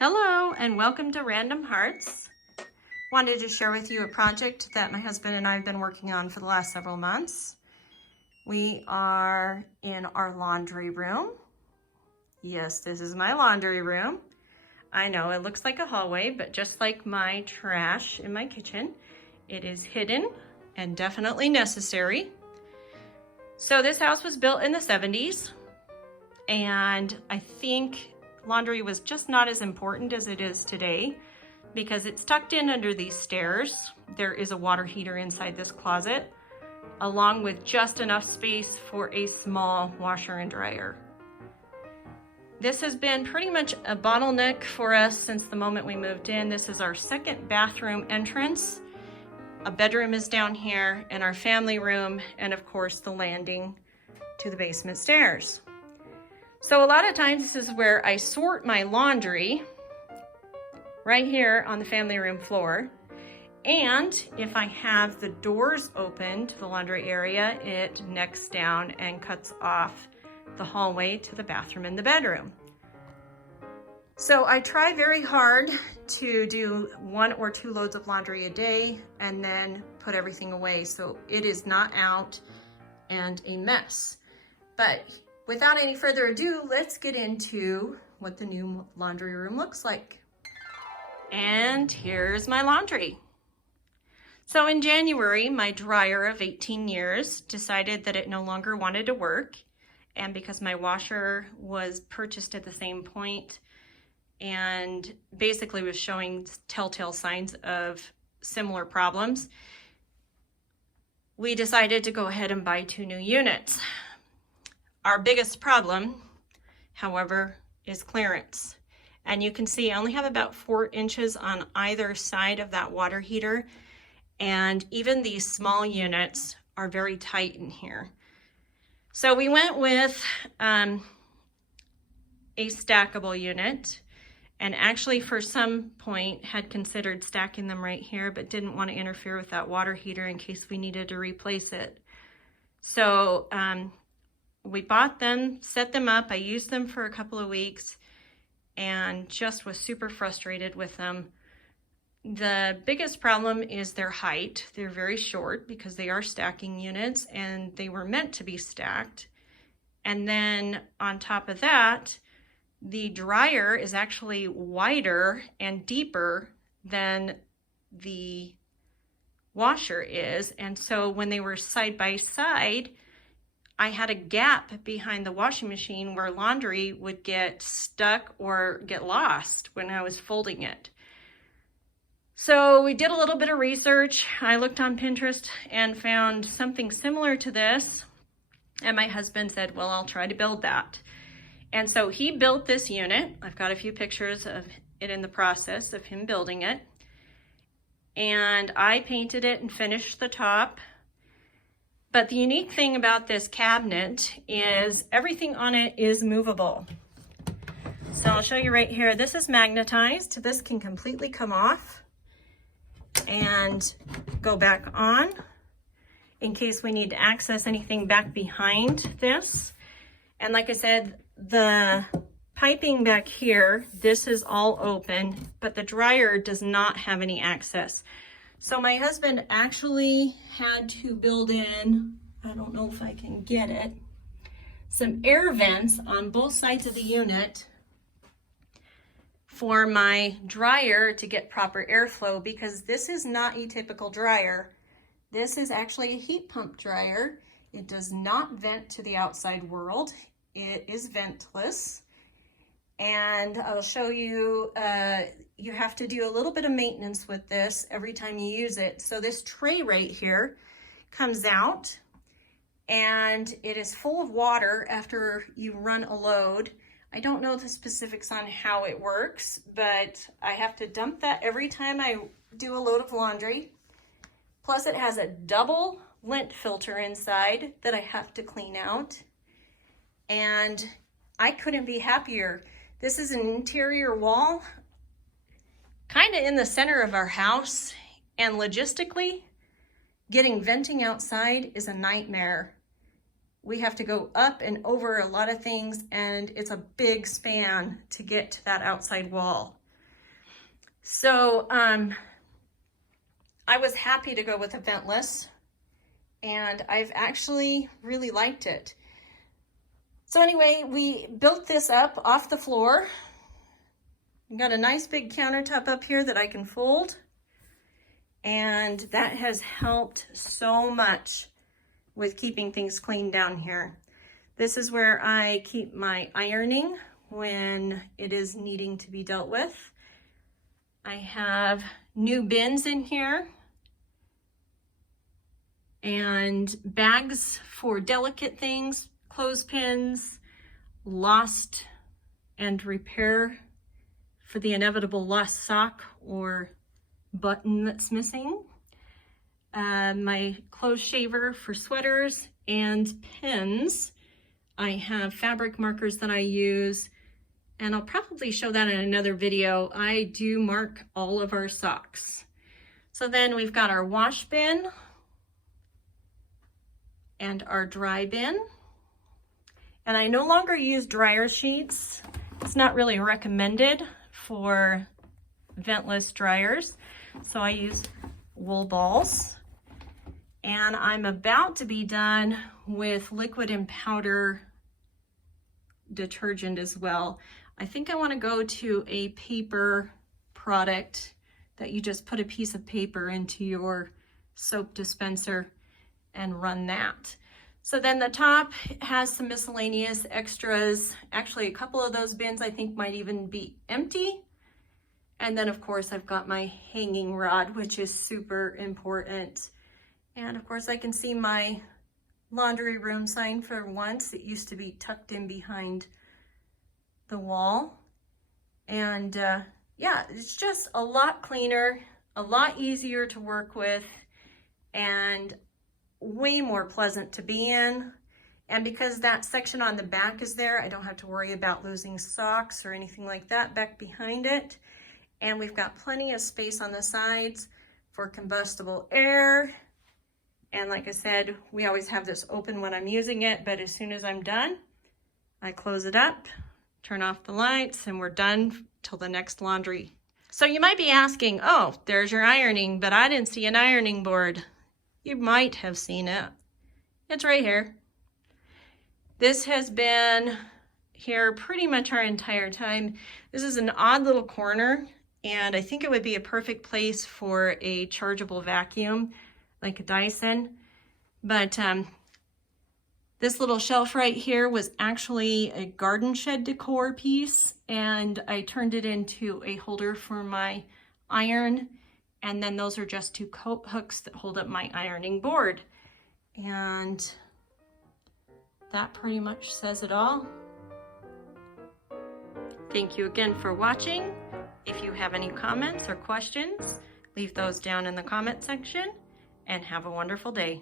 Hello and welcome to Random Hearts. Wanted to share with you a project that my husband and I have been working on for the last several months. We are in our laundry room. Yes, this is my laundry room. I know it looks like a hallway, but just like my trash in my kitchen, it is hidden and definitely necessary. So this house was built in the 70s, and I think laundry was just not as important as it is today because it's tucked in under these stairs. There is a water heater inside this closet, along with just enough space for a small washer and dryer. This has been pretty much a bottleneck for us since the moment we moved in. This is our second bathroom entrance. A bedroom is down here, and our family room, and of course the landing to the basement stairs. So a lot of times this is where I sort my laundry, right here on the family room floor. And if I have the doors open to the laundry area, it necks down and cuts off the hallway to the bathroom and the bedroom. So I try very hard to do 1 or 2 loads of laundry a day and then put everything away so it is not out and a mess. But without any further ado, let's get into what the new laundry room looks like. And here's my laundry. So in January, my dryer of 18 years decided that it no longer wanted to work. And because my washer was purchased at the same point and basically was showing telltale signs of similar problems, we decided to go ahead and buy 2 new units. Our biggest problem, however, is clearance. And you can see I only have about 4 inches on either side of that water heater. And even these small units are very tight in here. So we went with a stackable unit, and actually for some point had considered stacking them right here, but didn't want to interfere with that water heater in case we needed to replace it. So we bought them, set them up. I used them for a couple of weeks and just was super frustrated with them. The biggest problem is their height. They're very short because they are stacking units and they were meant to be stacked. And then on top of that, the dryer is actually wider and deeper than the washer is. And so when they were side by side, I had a gap behind the washing machine where laundry would get stuck or get lost when I was folding it. So we did a little bit of research. I looked on Pinterest and found something similar to this. And my husband said, well, I'll try to build that. And so he built this unit. I've got a few pictures of it in the process of him building it. And I painted it and finished the top. But the unique thing about this cabinet is everything on it is movable. So I'll show you right here. This is magnetized. This can completely come off and go back on in case we need to access anything back behind this. And like I said, the piping back here, this is all open, but the dryer does not have any access. So my husband actually had to build in, I don't know if I can get it, some air vents on both sides of the unit for my dryer to get proper airflow, because this is not a typical dryer. This is actually a heat pump dryer. It does not vent to the outside world. It is ventless. And I'll show you, you have to do a little bit of maintenance with this every time you use it. So this tray right here comes out and it is full of water after you run a load. I don't know the specifics on how it works, but I have to dump that every time I do a load of laundry. Plus it has a double lint filter inside that I have to clean out. And I couldn't be happier. This is an interior wall, kind of in the center of our house, and logistically, getting venting outside is a nightmare. We have to go up and over a lot of things, and it's a big span to get to that outside wall. So I was happy to go with a ventless, and I've actually really liked it. So anyway, we built this up off the floor. We've got a nice big countertop up here that I can fold, and that has helped so much with keeping things clean down here. This is where I keep my ironing when it is needing to be dealt with. I have new bins in here and bags for delicate things, clothespins, lost and repair for the inevitable lost sock or button that's missing. My clothes shaver for sweaters and pins. I have fabric markers that I use, and I'll probably show that in another video. I do mark all of our socks. So then we've got our wash bin and our dry bin. And I no longer use dryer sheets. It's not really recommended for ventless dryers. So I use wool balls. And I'm about to be done with liquid and powder detergent as well. I think I want to go to a paper product that you just put a piece of paper into your soap dispenser and run that. So then the top has some miscellaneous extras. Actually, a couple of those bins I think might even be empty. And then of course I've got my hanging rod, which is super important. And of course I can see my laundry room sign for once. It used to be tucked in behind the wall. And yeah, it's just a lot cleaner, a lot easier to work with, and way more pleasant to be in. And because that section on the back is there, I don't have to worry about losing socks or anything like that back behind it. And we've got plenty of space on the sides for combustible air. And like I said, we always have this open when I'm using it, but as soon as I'm done, I close it up, turn off the lights, and we're done till the next laundry. So you might be asking, oh, there's your ironing, but I didn't see an ironing board. You might have seen it. It's right here. This has been here pretty much our entire time. This is an odd little corner, and I think it would be a perfect place for a chargeable vacuum, like a Dyson. But this little shelf right here was actually a garden shed decor piece, and I turned it into a holder for my iron. And then those are just two coat hooks that hold up my ironing board. And that pretty much says it all. Thank you again for watching. If you have any comments or questions, leave those down in the comment section, and have a wonderful day.